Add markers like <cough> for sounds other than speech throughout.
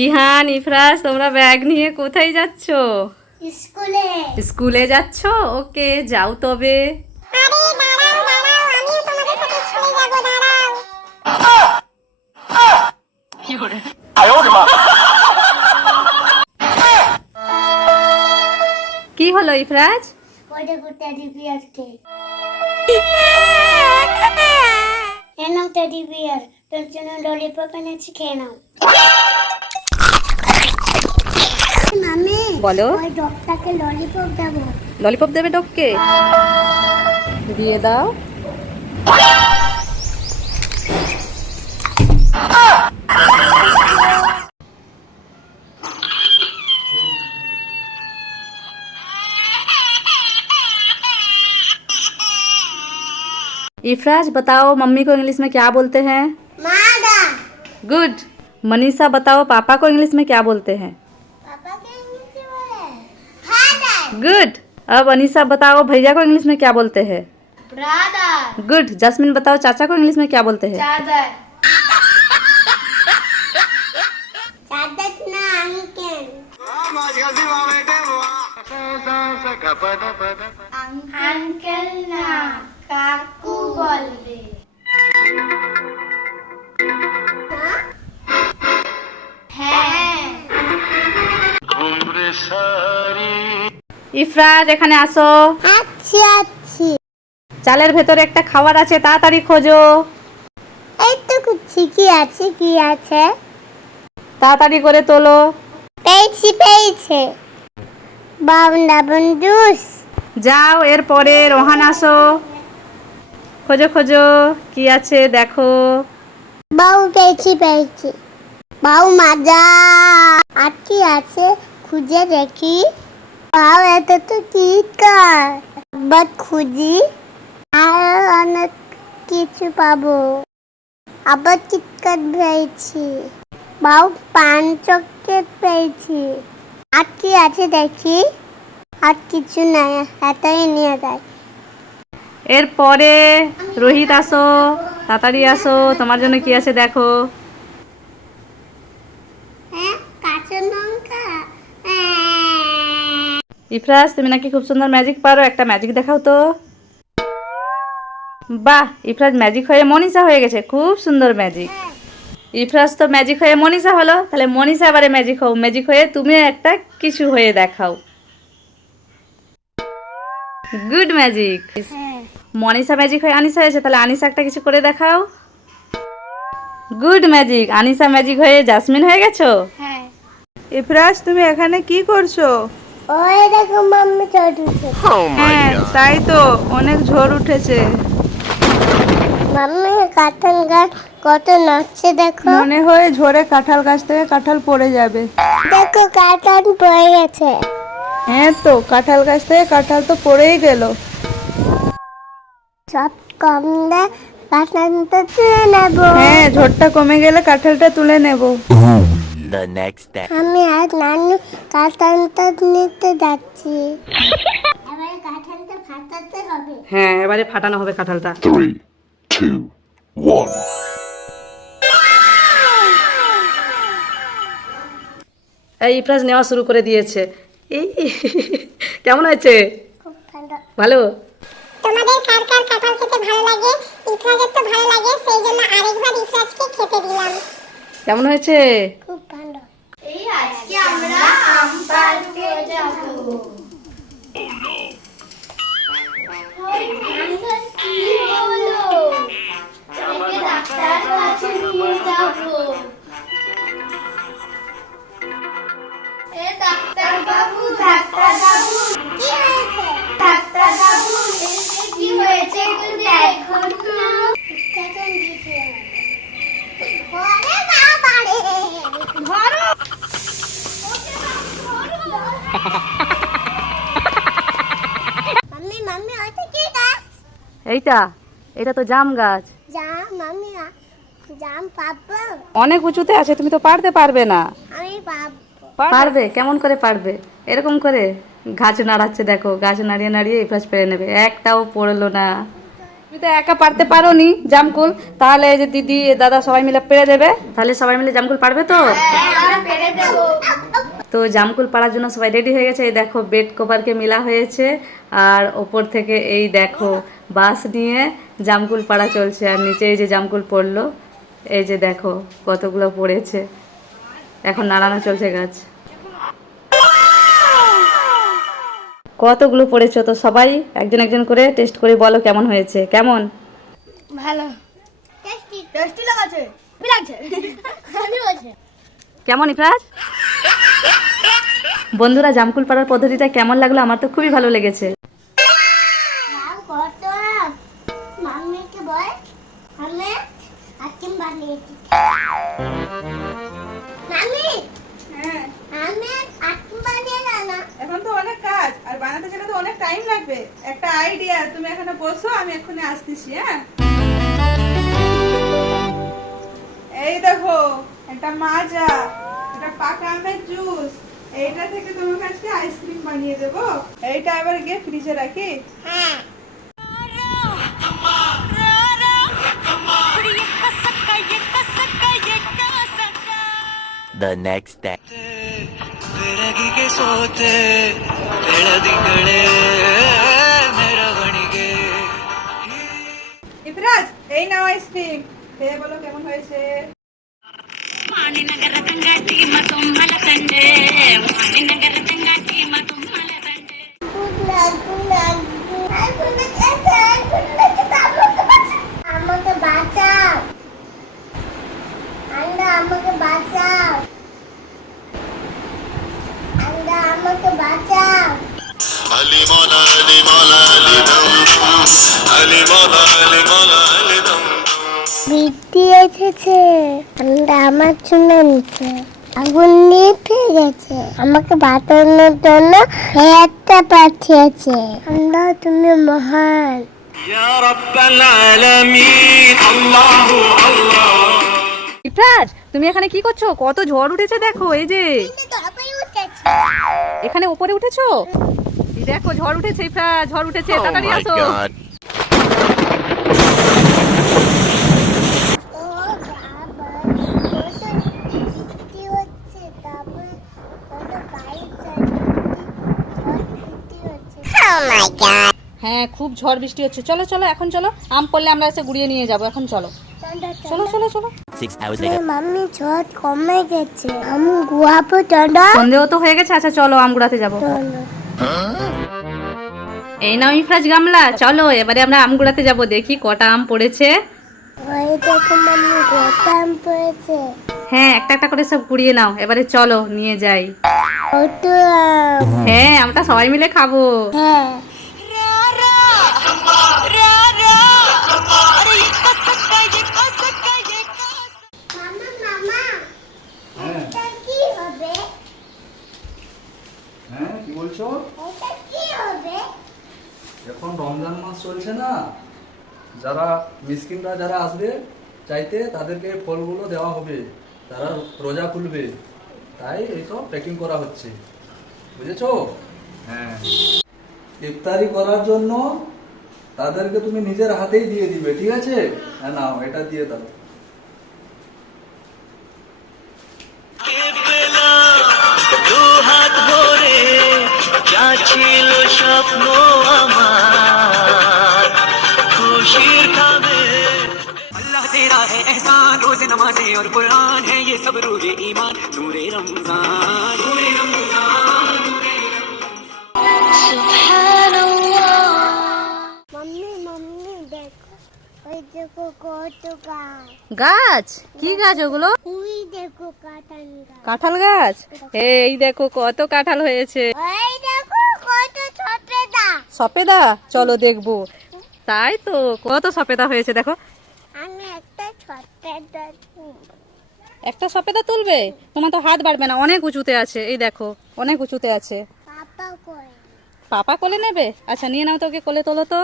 ইহান ইফরাজ তোমরা ব্যাগ নিয়ে কোথায় যাচ্ছ? স্কুলে। স্কুলে যাচ্ছ? ওকে যাও তবে। আরে দাঁড়াও দাঁড়াও আমিও তোমাদের সাথে স্কুলে যাব দাঁড়াও। কি হলো ইফরাজ দিবি আজকে টেডি বিয়ার তোর জন্য ললিপপ এনেছি খেয়ে নাও। মামি বলো ওই ডগটাকে ললিপপ দেবো ললিপপ দেবে ডককে দিয়ে দাও इफराज बताओ मम्मी को इंग्लिश में क्या बोलते हैं মাদা गुड मनीषा बताओ पापा को इंग्लिश में क्या बोलते हैं गुड अब अनिशा बताओ भैया को इंग्लिश में क्या बोलते हैं? ब्रदर गुड जस्मिन बताओ चाचा को इंग्लिश में क्या बोलते हैं? अंकल ना काकू बोल दे। है। घूम रे सा ইফরাজ এখানে আসো। আচ্ছা আচ্ছা। চালের ভেতরে একটা খাবার আছে তাড়াতাড়ি খোঁজো। এই তো কুচি কি আছে কি আছে? তাড়াতাড়ি করে তোলো। পেয়েছি পেয়েছে। বাবনা বন্ধুস। যাও এরপরে রোহান আসো। খোঁজো খোঁজো কি আছে দেখো। বাউ পেয়েছি পেয়েছি। বাউ মাজা। আর কি আছে খুঁজে দেখি। বাউ এত তো কি কার বাট খুঁজি আর অনেক কিছু পাবো আবার কিটকাট পেয়েছি বাউ পান চকলেট পেয়েছি আর কি আছে দেখি আর কিছু নাই এতই নিয়ে যায় এরপরে রোহিত আসো তাড়াতাড়ি আসো তোমার জন্য কি আছে দেখো। হ্যাঁ কাঁচা লঙ্কা। ইফরাজ তুমি নাকি খুব সুন্দর ম্যাজিক পারো একটা ম্যাজিক দেখাও তো। বাহ ইফরাজ ম্যাজিক হয়ে মনীষা হয়ে গেছে খুব সুন্দর ম্যাজিক ইফরাজ তো ম্যাজিক হয়ে মনীষা হলো তাহলে মনীষা এবারে ম্যাজিক হও। ম্যাজিক হয়ে তুমি একটা কিছু হয়ে দেখাও। গুড ম্যাজিক মনীষা ম্যাজিক হয়ে আনিসা হয়েছে তাহলে আনিসা একটা কিছু করে দেখাও। গুড ম্যাজিক আনিসা ম্যাজিক হয়ে জাসমিন হয়ে গেছো? হ্যাঁ। ইফরাজ তুমি এখানে কি করছ? ওই দেখো মাম্মি চড়ছে হ্যাঁ তাই তো অনেক ঝড় উঠেছে। মাম্মি কাঁঠাল গাছ কত নাচছে দেখো। মনে হয় ঝড়ে কাঁঠাল গাছ থেকে কাঁঠাল পড়ে যাবে। দেখো কাঁঠাল পড়ে গেছে। হ্যাঁ তো কাঁঠাল গাছ থেকে কাঁঠাল তো পড়েই গেল। সব কম দে কাঁঠালটা তুলে নেব। হ্যাঁ ঝড়টা কমে গেলে কাঁঠালটা তুলে নেব। The next day. আমি আর নানু কাঁঠালটা নিতে যাচ্ছি। এবারে কাঁঠালটা ফাটাতে হবে। হ্যাঁ এবারে ফাটানো হবে কাঁঠালটা। Three, two, one. এই ইফরাজ নেওয়া শুরু করে দিয়েছে। এই কেমন ভালো। ভালো? তোমাদের কার কার কাঁঠাল খেতে ভালো লাগে? ইফরাজের তো ভালো লাগে সেই জন্য আরেকবার ইফরাজকে খেতে দিলাম। কেমন হয়েছে? খুব ভালো। এই আজকে আমরা আম পাড়তে যাব। ডাক্তার কাছে নিয়ে যাব। এ ডাক্তার বাবু ডাক্তার বাবু কি হয়েছে? ডাক্তার বাবু কি হয়েছে একটু দেখুন না। এইটা, এটা তো জাম গাছ। অনেক উঁচুতে আছে, তুমি তো পারতে পারবে না। পারবে, কেমন করে পারবে? এরকম করে গাছ নাড়াচ্ছে, দেখো, গাছ নাড়িয়ে নাড়িয়ে ইফরাজ পেরে নেবে। একটাও পড়ল না। তুমি তো একা পারতে পারো নি জামকুল। তাহলে যে দিদি দাদা সবাই মিলে পেরে দেবে। তাহলে সবাই মিলে জামকুল পারবে তো? তো জামকুল পাড়ার জন্য সবাই রেডি হয়ে গেছে। এই দেখো, বেড কভারকে মেলা হয়েছে। আর ওপর থেকে এই দেখো, বাস নিয়ে জামকুল পাড়া চলছে। আর নিচে এই যে জামকুল পড়ল। এই যে দেখো, কতগুলো পড়েছে। এখন নাড়ানো চলছে গাছ। কতগুলো পড়েছো? তো সবাই একজন একজন করে টেস্ট করে বলো কেমন হয়েছে। কেমন? ভালো। টেস্টি টেস্টি লাগাছে? কেমন ইফরাজ বন্ধুরা জামকুল পাড়ার পদ্ধতিটা কেমন লাগল? আমার তো খুবই ভালো লেগেছে। বানিয়েছি। টাইম লাগবে। একটা আইডিয়া তুমি এখানে বসো আমি এক্ষুনি আসতেছি হ্যাঁ? এই দেখো একটা মাজা এটা পাকা আমের জুস এইটা থেকে তোমার কাছে আইসক্রিম বানিয়ে দেবো। এইটা এবার গিয়ে ফ্রিজে রাখি। হ্যাঁ। The next day. ইফরাজ এই নাও আইসক্রিম খেয়ে বলো কেমন হয়েছে আমাকে বাঁচাও আল্লাহ আমাকে বাঁচাও বৃদ্ধি এসেছে। আমরা আমার জন্য নিচে আগুন নিয়ে নিভে গেছে। আমাকে বাঁচানোর জন্য একটা পাঠিয়েছে। আল্লাহ তুমি মহান। তুমি এখানে কি করছ? কত ঝড় উঠেছে দেখো এই যে। এখানে উপরে উঠেছো? দেখো ঝড় উঠেছে ঝড় উঠেছে Oh তাড়াতাড়ি আসো। চালাচ্ছে হ্যাঁ খুব ঝড় বৃষ্টি হচ্ছে। চলো চলো এখন চলো। আম পড়লে আমরা এসে গুড়িয়ে নিয়ে যাব। এখন চলো। চলো চলো চলো। Six hours later. মাম্মি ঝড় কমে গেছে। আমি গুয়াবো চন্ডা সন্দেহ তো হয়ে গেছে আচ্ছা চলো আম গুড়াতে যাব। এই নাও ইফরাজ গামলা চলো এবারে আমরা আম গুড়াতে যাব দেখি কটা আম পড়েছে। ওই দেখো পড়েছে। হ্যাঁ একটা একটা করে সব কুড়িয়ে নাও এবারে চলো নিয়ে যাই। হ্যাঁ আমরা সবাই মিলে খাব। হ্যাঁ। বলছো? এটা কি হবে? এখন রমজান মাস চলছে না। যারা মিসকিনরা যারা আসবে চাইতে তাদেরকে ফলগুলো দেওয়া হবে। তারা রোজা খুলবে। তাই এইসব প্যাকিং করা হচ্ছে। বুঝেছ? হ্যাঁ। ইফতারি করার জন্য তাদেরকে তুমি নিজের হাতেই দিয়ে দিবে ঠিক আছে? হ্যাঁ নাও এটা দিয়ে দাও। नमाजे और कुरान है ये सब रूहे ईमान नूरे रमजान नूरे रमजान মাম্মি মাম্মি দেখো ওই দেখো কত গাছ গাছ কি গাছ ওগুলো ওই দেখো কাটান গাছ কাঁঠাল গাছ এই দেখো কত কাঁঠাল হয়েছে ওই দেখো কত ছোটটা সপেদা চলো দেখবো তাই তো কত সপেদা হয়েছে দেখো আমি একটা সপেদা তুলবে? তোমার তো হাত বাড়বে না অনেক উঁচুতে আছে। এই দেখো অনেক উঁচুতে আছে। পাপা কোলে নেবে? আচ্ছা নিয়ে নাও তোকে কোলে তোলো তো।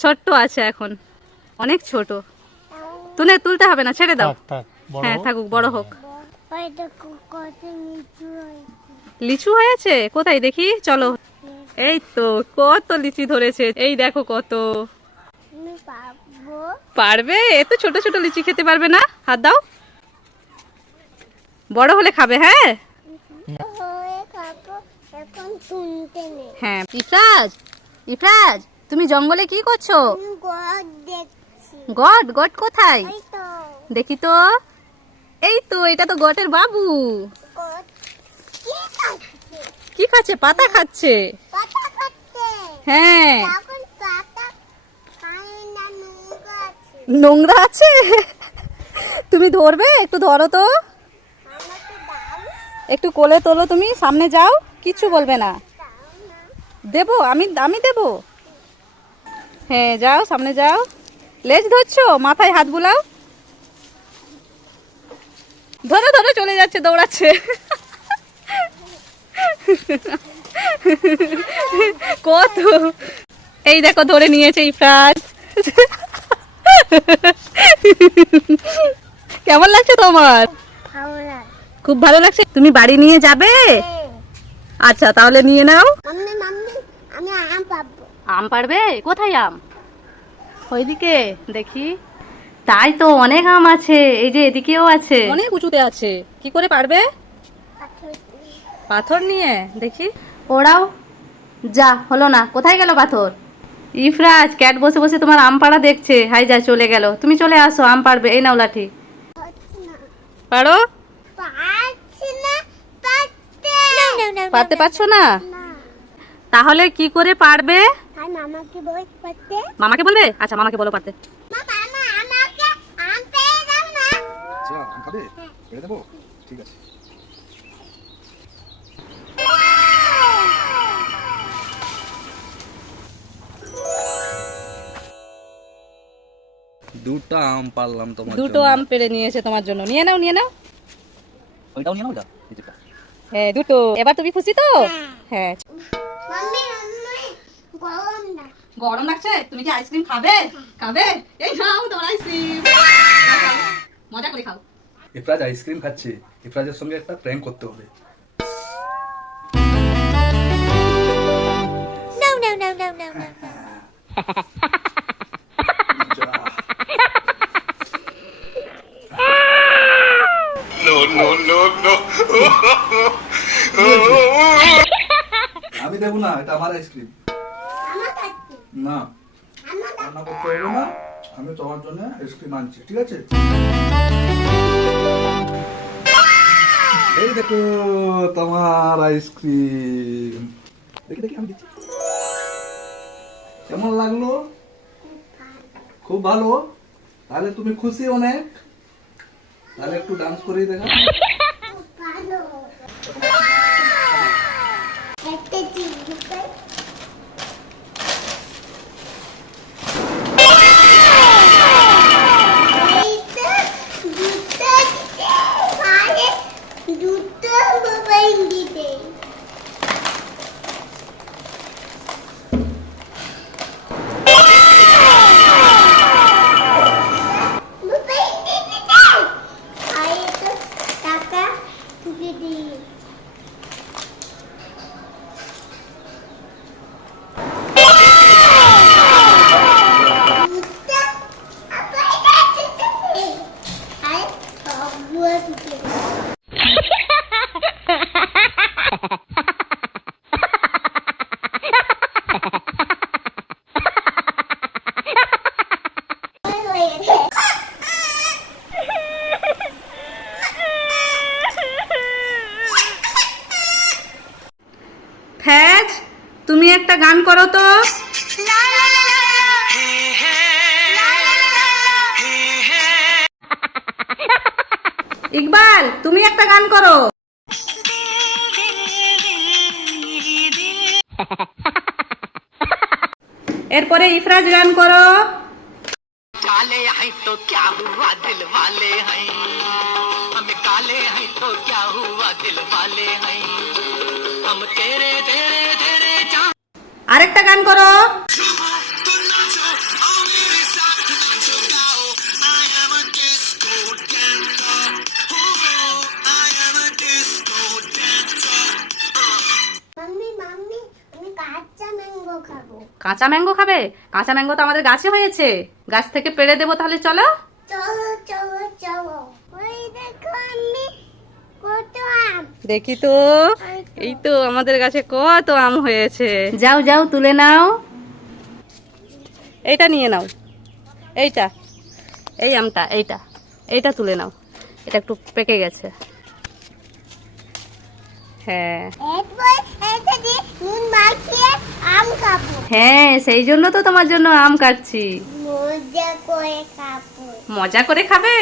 ছোট্ট আছে এখন। অনেক ছোট। তুলে তুলতে হবে না ছেড়ে দাও। হ্যাঁ থাকুক বড় হোক। লিচু হয়েছে? কোথায়? দেখি চলো। এই তো কত লিচি ধরেছে। এই দেখো কত। পারবে? এত ছোট ছোট লিচি খেতে পারবে না। হাত দাও। বড় হলে খাবে হ্যাঁ? হয়ে। ইফরাজ ইফরাজ তুমি জঙ্গলে কি করছ? গড় গড গড কোথায়? দেখি তো। এই তো এটা তো গটের বাবু। কি খাচ্ছে। পাতা খাচ্ছে। হ্যাঁ এখন পাতা খায় না নোংরা আছে নোংরা আছে? তুমি ধরবে? একটু ধরো তো। একটু কোলে তোলো তুমি, সামনে যাও, কিচ্ছু বলবে না। দেবো, আমি আমি দেবো। হ্যাঁ যাও, সামনে যাও। লেজ ধরছো? মাথায় হাত বুলাও। ধরো ধরো, চলে যাচ্ছে, দৌড়াচ্ছে। কত। এই দেখো, ধরে নিয়েছে ইফরাজ কেমন লাগছে তোমার? খুব ভালো লাগছে? তুমি বাড়ি নিয়ে যাবে? আচ্ছা তাহলে নিয়ে নাও। আমি আম আম পারবে? কোথায় আম? ওইদিকে দেখি। তাই তো অনেক আম আছে। এই যে এদিকেও আছে। অনেক উঁচুতে আছে। কি করে পারবে? পাথর পাথর নিয়ে দেখি। ওরাও যা হলো না। কোথায় গেল পাথর? ইফরাজ ক্যাট বসে বসে তোমার আম পাড়া দেখছে। হাই যা চলে গেল। তুমি চলে আসো আম পারবে এই নাও লাঠি। পারো? পারতে পারছ না? না তাহলে কি করে পারবে? মামাকে বলবে? আচ্ছা মামাকে বলো পারতে। মামা মা দুটো আম পারলাম তোমার দুটো আম পেড়ে নিয়েছে তোমার জন্য। নিয়ে নাও নিয়ে নাও। ওইটাও নিয়ে নাও এটা হ্যাঁ দুটো। এবার তুমি খুশি তো? হ্যাঁ। মাম্মি মাম্মি গরম না। গরম লাগছে? তুমি কি আইসক্রিম খাবে? খাবে? এই নাও তোমার আইসক্রিম মজা করে খাও। ইফরাজ আইসক্রিম খাচ্ছে। ইফরাজের সঙ্গে একটা প্র্যাঙ্ক করতে হবে। No, <laughs> no, no, no. আমি দেবো না এটা আমার আইসক্রিম না। আমার রান্না করতে হবে না আমি তোমার জন্য আইসক্রিম আনছি ঠিক আছে? এই দেখো তোমার আইসক্রিম দেখি দেখি আমি দিচ্ছি। কেমন লাগল? খুব ভালো। তাহলে তুমি খুশি অনেক। তাহলে একটু ডান্স করেই দেখা। <laughs> একটা চিজ এইটা দুটো দিতে পারে দুটো মোবাইল দিতে মোবাইল দিতে চাই আর এটা টাকা তুলে দিই দুটো আবার এটা দিতে আর সবগুলো দিতে হয়ে গেছে ফ্যাজ তুমি একটা গান করো তো <laughs> ইকবাল তুমি একটা গান করো <laughs> এরপরে ইফরাজ গান করো काले हैं तो क्या हुआ दिल वाले हैं हम काले हैं तो क्या हुआ दिल वाले हैं हम तेरे तेरे तेरे जा আরেকটা গান করো। কাঁচা ম্যাঙ্গো খাবে। কাঁচা ম্যাঙ্গো তো আমাদের গাছে হয়েছে। গাছ থেকে পেড়ে দেবো তাহলে চলো। চলো চলো চলো। ওই দেখো আমি দেখি তো। এই তো আমাদের গাছে কত আম হয়েছে। যাও যাও তুলে নাও। এইটা নিয়ে নাও। এইটা। এই আমটা এইটা। এইটা তুলে নাও। এটা একটু পেকে গেছে। হ্যাঁ। হ্যাঁ সেই জন্য তো তোমার জন্য আম কাটছি। মজা করে খাব। মজা করে খাবে?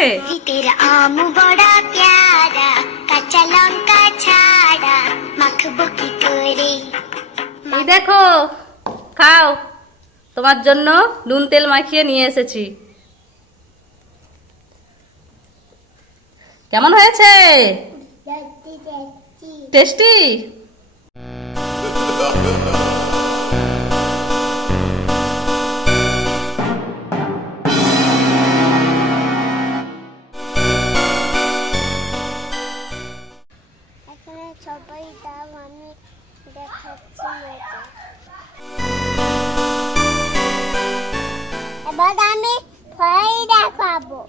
তেরা আম বড়া প্যারা কাঁচা লঙ্কা ছাড়া মাখবো কি করে? এই দেখো খাও। তোমার জন্য নুন তেল মাখিয়ে নিয়ে এসেছি। কেমন হয়েছে? টেস্টি? <laughs> এবার আমি ফল দেখাবো।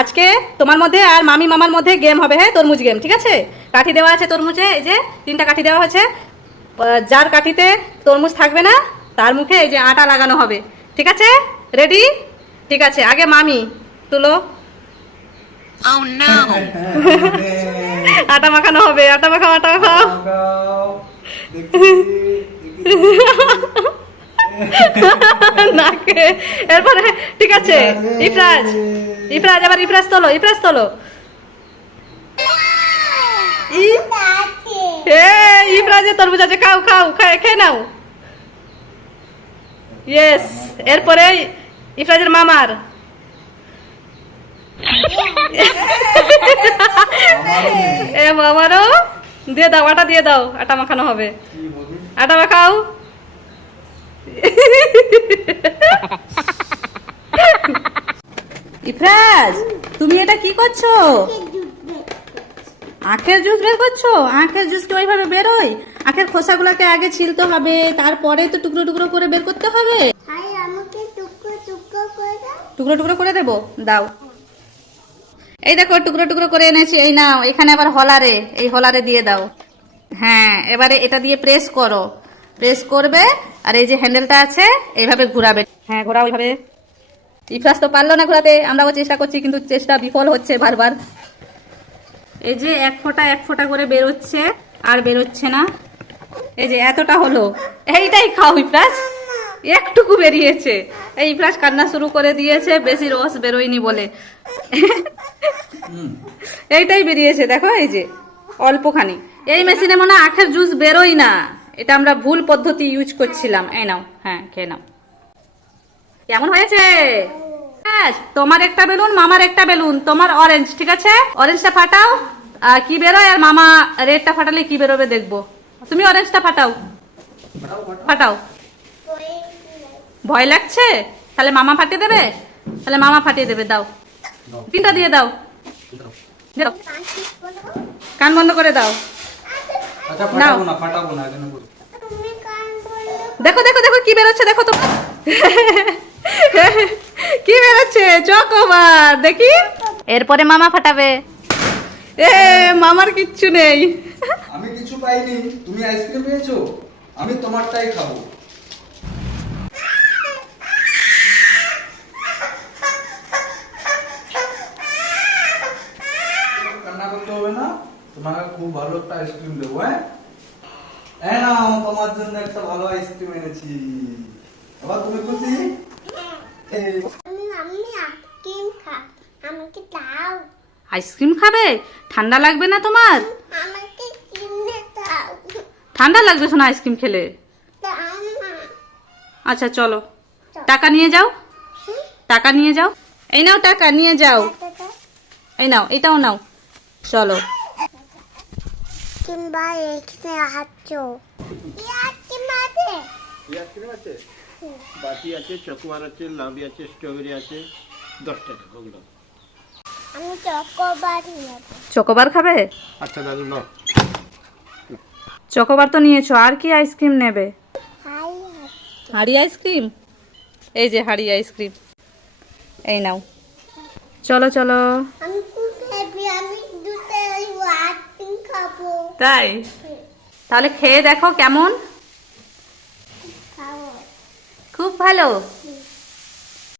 আজকে তোমার মধ্যে আর মামি মামার মধ্যে গেম হবে হ্যাঁ? তরমুজ গেম ঠিক আছে? কাঠি দেওয়া আছে তরমুজে এই যে তিনটা কাঠি দেওয়া হয়েছে। যার কাঠিতে তরমুজ থাকবে না তার মুখে এই যে আটা লাগানো হবে ঠিক আছে? রেডি ঠিক আছে আগে মামি তুলো। <laughs> আটা মাখানো হবে আটা মাখাও আটা মাখাও। <laughs> <laughs> নাকে এরপরে ঠিক আছে ইফরাজ। ইফরাজ। আবার ইফরাজ তোলো ইফরাজ তোলো। ই- ইফরাজের তরমুজ আছে খাও খাও খাও খেয়ে নাও। ইয়েস এরপরে ইফরাজের মামার। এ মামারও দিয়ে দাও আটা দিয়ে দাও আটা মাখানো হবে। আটা মাখাও। <laughs> ইফরাজ তুমি এটা কি করছ? আখের জুস বের করছ? আখের জুস কি ওইভাবে বেরোয়? আখের খোসাগুলোকে আগে ছিলতে হবে তারপরে তো টুকরো টুকরো করে বের করতে হবে? টুকরো টুকরো করে দাও। টুকরো টুকরো করে দেবো? দাও। এই দেখো টুকরো টুকরো করে এনেছি এই নাও। এখানে আবার হলারে এই হলারে দিয়ে দাও। হ্যাঁ এবারে এটা দিয়ে প্রেস করো। প্রেস করবে আর এই যে হ্যান্ডেলটা আছে এইভাবে ঘোরাবে। হ্যাঁ ঘোরাও এইভাবে। ইফরাস তো পারল না ঘোরাতে আমরাও চেষ্টা করছি কিন্তু চেষ্টা বিফল হচ্ছে বারবার। এই যে এক ফোঁটা এক ফোঁটা করে বেরোচ্ছে আর বেরোচ্ছে না। এই যে এতটা হলো। এইটাই খাও ইফরাস একটুকু বেরিয়েছে। এই ইফরাস কান্না শুরু করে দিয়েছে বেশি রস বেরোয়নি বলে। এইটাই বেরিয়েছে দেখো এই যে অল্পখানি। এই মেশিনে মনে হয় আখের জুস বেরোই না। এটা আমরা ভুল পদ্ধতি ইউজ করছিলাম। এই নাও হ্যাঁ খেয়ে নাও। কেমন হয়েছে? হ্যাঁ, তোমার একটা বেলুন মামার একটা বেলুন তোমার অরেঞ্জ ঠিক আছে? অরেঞ্জটা ফাটাও আর কি বেরোয় আর মামা রেডটা ফাটালে কি বেরোবে দেখব। তুমি অরেঞ্জটা ফাটাও। ফাটাও। ভয় লাগছে? তাহলে মামা ফাটিয়ে দেবে? তাহলে মামা ফাটিয়ে দেবে দাও। তিনটা দিয়ে দাও। কান বন্ধ করে দাও। আচ্ছা ফাটাবো না ফাটাবো না এখানে বলো। তুমি কান বলো দেখো দেখো দেখো কি বেরোচ্ছে দেখো তো। কি বেরোচ্ছে? চকোবার দেখি। এরপরে মামা ফাটাবে। এ মামার কিচ্ছু নেই। আমি কিছু পাইনি। তুমি আইসক্রিম পেয়েছ আমি তোমারটাই খাব। কান্না করতে হবে না? তোমাকে খুব ভালো একটা আইসক্রিম দেবো হ্যাঁ? হ্যাঁ না তোমার জন্য একটা ভালো আইসক্রিম এনেছি। আবার তুমি খুশি? আমি আইসক্রিম খা আমাকে দাও। আইসক্রিম খাবে? ঠান্ডা লাগবে না তোমার? আমাকে কিনে দাও। ঠান্ডা লাগবে শোনা আইসক্রিম খেলে। আচ্ছা চলো। টাকা নিয়ে যাও। টাকা নিয়ে যাও। এই নাও টাকা নিয়ে যাও। এই নাও এটাও নাও। চলো। কিংবা এখানে হাঁটছো আছে বাটি আছে চকোবার আছে লাউডি আছে স্ট্রবেরি আছে দশ টাকা ওগুলো আমি চকোবার নেব চকোবার খাবে আচ্ছা দাদু নাও চকোবার তো নিয়েছো আর কি আইসক্রিম নেবে হাড়ি আইসক্রিম এই যে হাড়ি আইসক্রিম এই নাও চলো চলো আমি খুব হ্যাপি আমি দুটো আইসক্রিম খাব তাই? তাহলে খেয়ে দেখো কেমন। খুব। ভালো।